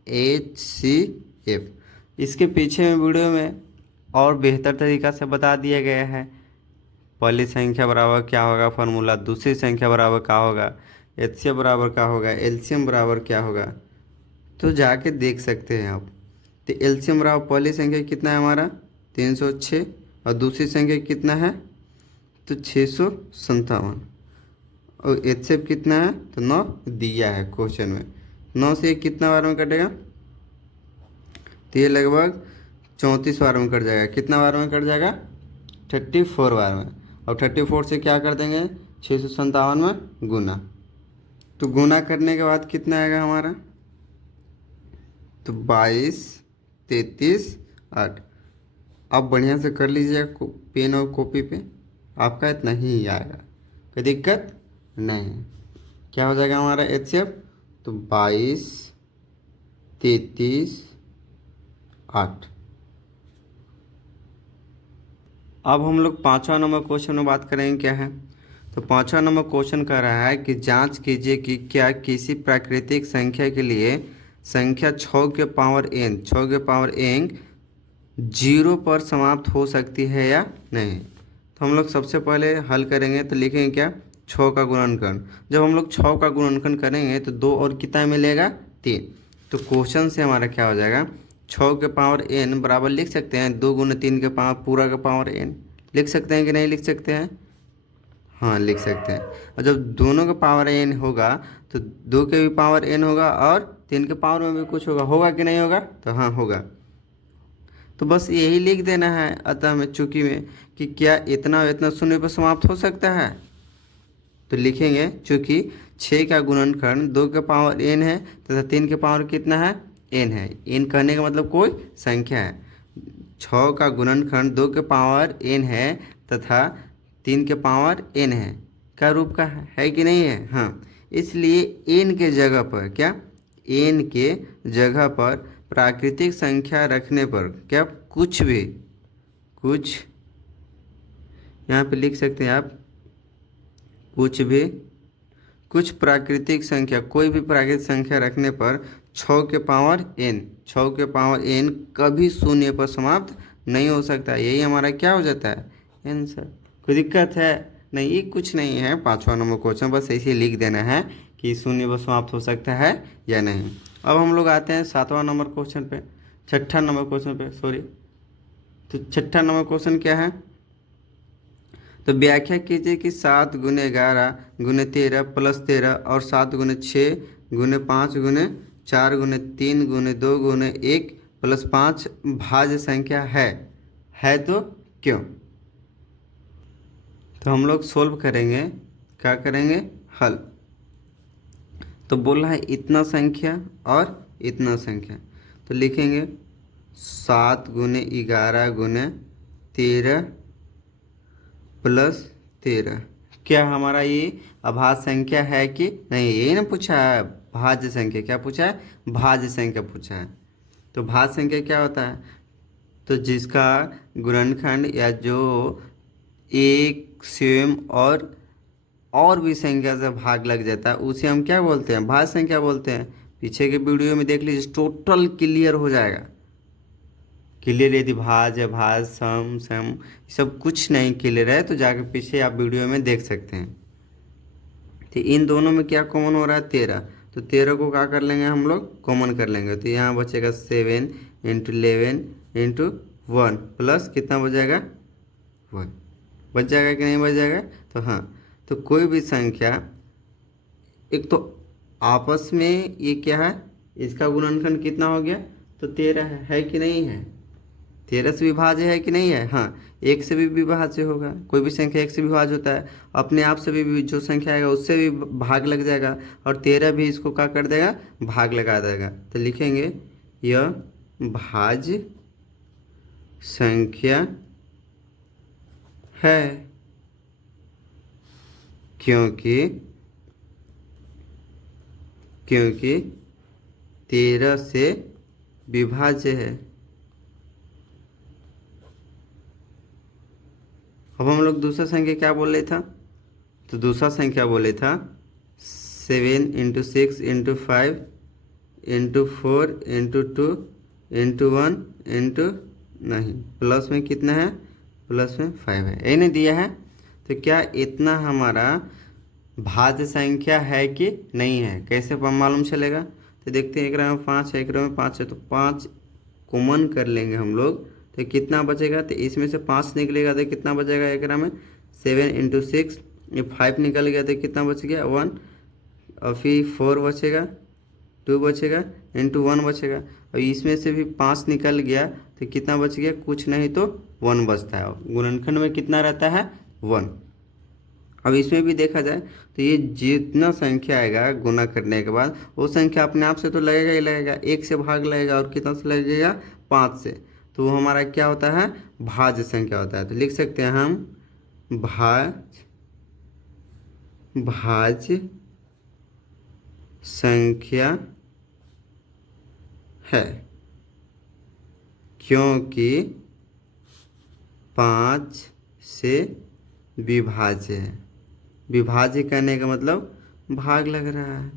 एचसीएफ। इसके पीछे में वीडियो में और बेहतर तरीक़ा से बता दिया गया है। पहली संख्या बराबर क्या होगा फार्मूला, दूसरी संख्या बराबर क्या होगा, एचसीएफ बराबर क्या होगा, एलसीएम बराबर क्या होगा, तो जाके देख सकते हैं आप। तो एलसीएम बराबर पहली संख्या कितना है हमारा? 306 और दूसरी संख्या कितना है? तो 657। और एचसीएफ कितना है? तो 9 दिया है क्वेश्चन में। 9 से कितना बार में कटेगा? तो ये लगभग 34 बार में कट जाएगा। कितना बार में कट जाएगा? 34 बार में। अब 34 से क्या कर देंगे, 657 में गुना। तो गुना करने के बाद कितना आएगा हमारा, तो 22, 33, 8। आप बढ़िया से कर लीजिएगा पेन और कॉपी पे, आपका इतना ही आएगा, कोई दिक्कत नहीं। क्या हो जाएगा हमारा HCF, तो 22, 33, 8। अब हम लोग 5वां नंबर क्वेश्चन में बात करेंगे क्या है। तो 5वां नंबर क्वेश्चन कह रहा है कि जांच कीजिए कि क्या किसी प्राकृतिक संख्या के लिए संख्या 6 के पावर n 0 पर समाप्त हो सकती है या नहीं। तो हम लोग सबसे पहले हल करेंगे, तो लिखेंगे क्या, 6 का गुणनखंड। जब हम लोग 6 का गुणनखंड करेंगे तो 2 और कितना मिलेगा, 3। तो क्वेश्चन से हमारा क्या हो जाएगा, 6 के पावर n बराबर लिख सकते हैं 2 गुना 3 के पावर पूरा का पावर n। लिख सकते हैं कि नहीं लिख सकते हैं, हाँ लिख सकते हैं। और जब दोनों का पावर n होगा तो 2 के भी पावर n होगा और 3 के पावर में भी कुछ होगा कि नहीं होगा, तो हाँ होगा। तो बस यही लिख देना है अतः में चूंकि में कि क्या इतना इतना शून्य पर समाप्त हो सकता है। तो लिखेंगे चूंकि 6 का गुणनखंड 2 के पावर n है तथा 3 के पावर कितना है, n है। n कहने का मतलब कोई संख्या है। 6 का गुणनखंड 2 के पावर n है तथा 3 के पावर n है, का रूप का है कि नहीं है, हाँ। इसलिए n के जगह पर क्या, n के जगह पर प्राकृतिक संख्या रखने पर क्या कुछ यहाँ पे लिख सकते हैं आप, कुछ प्राकृतिक संख्या, कोई भी प्राकृतिक संख्या रखने पर 6 के पावर n कभी शून्य पर समाप्त नहीं हो सकता। यही हमारा क्या हो जाता है, आंसर। कोई दिक्कत है नहीं, ये कुछ नहीं है। 5वां नंबर क्वेश्चन बस ऐसे लिख देना है कि शून्य पर समाप्त हो सकता है या नहीं। अब हम लोग आते हैं 7वां नंबर क्वेश्चन पे, 6ठा नंबर क्वेश्चन पे, सॉरी। तो 6ठा नंबर क्वेश्चन क्या है, तो व्याख्या कीजिए कि 7 गुने 11 गुने 13 प्लस 13 और 7 गुने 6 गुने 5 गुने 4 गुने 3 गुने 2 गुने 1 प्लस 5 भाज्य संख्या है तो क्यों। तो हम लोग सोल्व करेंगे, क्या करेंगे, हल। तो बोल रहा है इतना संख्या और इतना संख्या, तो लिखेंगे 7 गुने 11 गुने 13 प्लस 13। क्या हमारा ये अभाज्य संख्या है कि नहीं, यही ना पूछा है, भाज्य संख्या। क्या पूछा है, भाज्य संख्या पूछा है। तो भाज्य संख्या क्या होता है, तो जिसका गुणनखंड या जो एक स्वयं और भी संख्या से भाग लग जाता है उसे हम क्या बोलते हैं, भाज्य संख्या बोलते हैं। पीछे के वीडियो में देख लीजिए, टोटल क्लियर हो जाएगा। क्लियर यदि भाज्य भाज्य सम सब कुछ नहीं क्लियर है तो जाके पीछे आप वीडियो में देख सकते हैं। तो इन दोनों में क्या कॉमन हो रहा है, 13। तो 13 को क्या कर लेंगे हम लोग, कॉमन कर लेंगे। तो यहाँ बचेगा 7 × 11 × 1 प्लस कितना बचेगा, 1। बच जाएगा कि नहीं बच जाएगा, तो हाँ। तो कोई भी संख्या, एक तो आपस में ये क्या है, इसका गुणनखंड कितना हो गया, तो 13 है कि नहीं है, 13 से विभाज्य है कि नहीं है, हाँ। 1 से भी विभाज्य होगा, कोई भी संख्या 1 से विभाज्य होता है, अपने आप से भी जो संख्या आएगा उससे भी भाग लग जाएगा और 13 भी इसको क्या कर देगा, भाग लगा देगा। तो लिखेंगे यह भाज्य संख्या है क्योंकि 13 से विभाज्य है। अब हम लोग दूसरा संख्या क्या बोल रहे था, तो दूसरा संख्या बोले था 7 × 6 × 5 × 4 × 2 × 1 × नहीं प्लस में कितना है, प्लस में 5 है, यही नहीं दिया है। तो क्या इतना हमारा भाज्य संख्या है कि नहीं है, कैसे मालूम चलेगा। तो देखते हैं, एक में 5 है, एक में 5 है, तो 5 कॉमन कर लेंगे हम लोग, तो कितना बचेगा, तो इसमें से 5 निकलेगा तो कितना बचेगा, एक में 7 × 6, ये 5 निकल गया तो कितना बच गया, 1। और फिर 4 बचेगा, 2 बचेगा, × 1 बचेगा। और इसमें से भी 5 निकल गया तो कितना बच गया, कुछ नहीं तो 1 बचता है, गुणनखंड में कितना रहता है 1। अब इसमें भी देखा जाए तो ये जितना संख्या आएगा गुना करने के बाद वो संख्या अपने आप से तो लगेगा ही लगेगा, 1 से भाग लगेगा और कितना से लगेगा 5 से, तो वो हमारा क्या होता है भाज्य संख्या होता है। तो लिख सकते हैं हम भाज्य संख्या है, क्योंकि 5 से विभाज्य है। विभाज्य करने का मतलब भाग लग रहा है,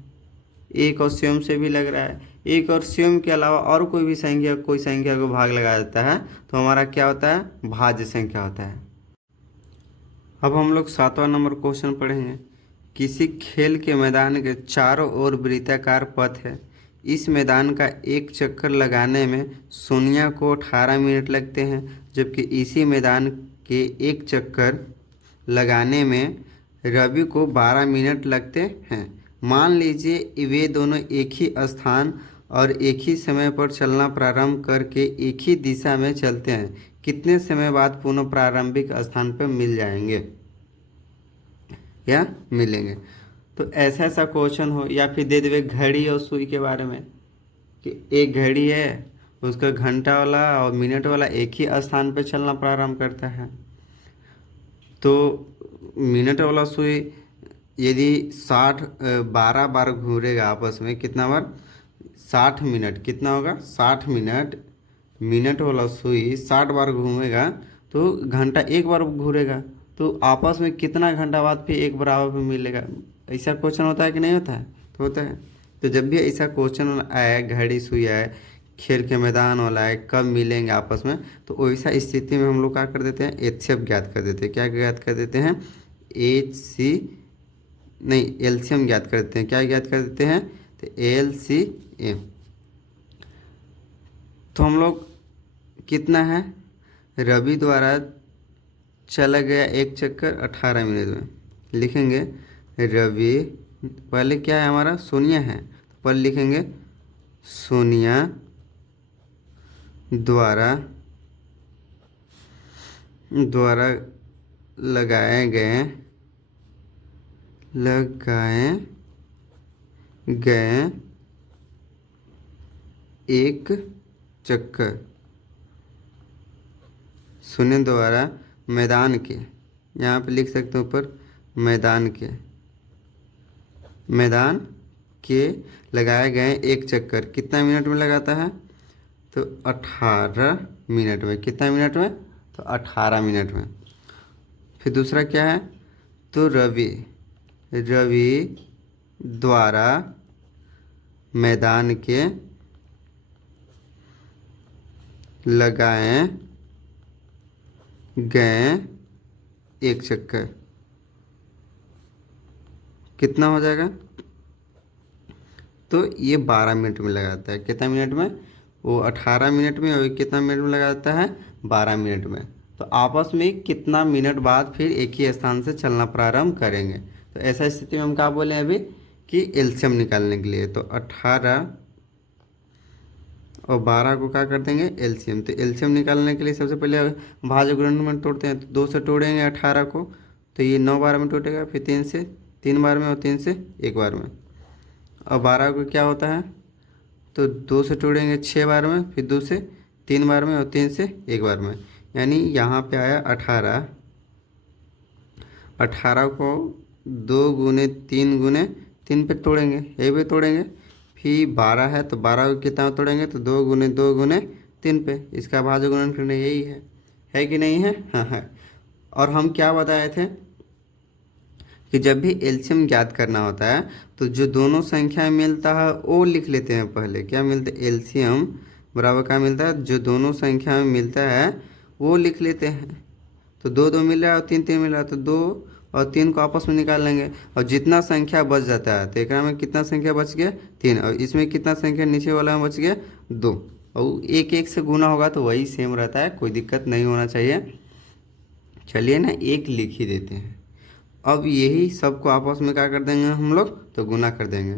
एक और स्वयं से भी लग रहा है, एक और स्वयं के अलावा और कोई संख्या को भाग लगा देता है तो हमारा क्या होता है भाज्य संख्या होता है। अब हम लोग 7वां नंबर क्वेश्चन पढ़ेंगे। किसी खेल के मैदान के चारों ओर वृत्ताकार पथ है। इस मैदान का एक चक्कर लगाने में सोनिया को 18 मिनट लगते हैं, जबकि इसी मैदान के एक चक्कर लगाने में रवि को 12 मिनट लगते हैं। मान लीजिए वे दोनों एक ही स्थान और एक ही समय पर चलना प्रारंभ करके एक ही दिशा में चलते हैं, कितने समय बाद पुनः प्रारंभिक स्थान पर मिल जाएंगे या मिलेंगे। तो ऐसा क्वेश्चन हो, या फिर दे देवे घड़ी और सुई के बारे में कि एक घड़ी है, उसका घंटा वाला और मिनट वाला एक ही स्थान पर चलना प्रारंभ करता है, तो मिनट वाला सुई यदि 12 बार घूरेगा आपस में, कितना बार 60 मिनट, कितना होगा 60 मिनट, मिनट वाला सुई 60 बार घूमेगा तो घंटा एक बार घूरेगा, तो आपस में कितना घंटा बाद फिर एक बराबर में मिलेगा। ऐसा क्वेश्चन होता है कि नहीं होता है, तो होता है। तो जब भी ऐसा क्वेश्चन आए, घड़ी सुई आए, खेल के मैदान वाला है, कब मिलेंगे आपस में, तो वैसा स्थिति में हम लोग क्या कर देते हैं एचसीएफ ज्ञात कर देते हैं। क्या ज्ञात कर देते हैं एलसीएम ज्ञात कर देते हैं। क्या ज्ञात कर देते हैं तो एलसीएम। तो हम लोग कितना है रवि द्वारा चला गया एक चक्कर 18 मिनट में, लिखेंगे रवि, पहले क्या है हमारा सोनिया है, तो पहले लिखेंगे सोनिया द्वारा लगाए गए एक चक्कर, सोनिया द्वारा मैदान के, यहाँ पे लिख सकते हैं ऊपर मैदान के लगाए गए एक चक्कर कितना मिनट में लगाता है तो 18 मिनट में। कितना मिनट में तो 18 मिनट में। फिर दूसरा क्या है तो रवि द्वारा मैदान के लगाए गए एक चक्कर कितना हो जाएगा तो ये 12 मिनट में लगाता है। कितना मिनट में वो 18 मिनट में, और कितना मिनट में लगाता है 12 मिनट में। तो आपस में कितना मिनट बाद फिर एक ही स्थान से चलना प्रारंभ करेंगे। तो ऐसा स्थिति में हम क्या बोले अभी कि एलसीएम निकालने के लिए, तो 18 और 12 को क्या कर देंगे एलसीएम। तो एलसीएम निकालने के लिए सबसे पहले भाज्य गुणन में तोड़ते हैं, तो 2 से तोड़ेंगे 18 को, तो ये 9 बार में टूटेगा, फिर 3 बार में और 3 से 1 बार में। और 12 को क्या होता है तो 2 से तोड़ेंगे 6 बार में, फिर 2 से 3 बार में और 3 से 1 बार में। यानी यहाँ पे आया 18 को 2 गुने 3 पे तोड़ेंगे, ये पे तोड़ेंगे। फिर 12 है तो 12 को कितना तोड़ेंगे तो 2 गुने 3 पे। इसका भाज्य गुणनखंड यही है कि नहीं है? हाँ है। और हम क्या बताए थे कि जब भी एलसीएम ज्ञात करना होता है तो जो दोनों संख्या मिलता है वो लिख लेते हैं पहले। क्या मिलता है एलसीएम बराबर क्या मिलता है जो दोनों संख्या में मिलता है वो लिख लेते हैं। तो 2 मिल रहा है और 3 मिल रहा है, तो 2 और 3 को आपस में निकाल लेंगे, और जितना संख्या बच जाता है तो एक में कितना संख्या बच गया 3, और इसमें कितना संख्या नीचे वाला में बच गया 2, और 1 से गुना होगा तो वही सेम रहता है, कोई दिक्कत नहीं होना चाहिए। चलिए ना 1 लिख ही देते हैं। अब यही सबको आपस में क्या कर देंगे हम लोग तो गुना कर देंगे।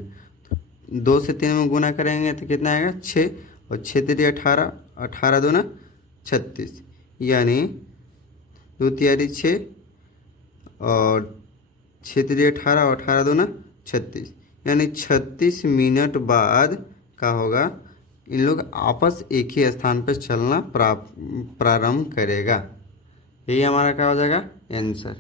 2 से 3 में गुना करेंगे तो कितना आएगा 6, और 6 3 18, 18 2 36। यानी 2×6 और 6×3 18 और 18×2 36, यानी 36 मिनट बाद क्या होगा, इन लोग आपस एक ही स्थान पर चलना प्रारंभ करेगा। यही हमारा क्या हो जाएगा आंसर।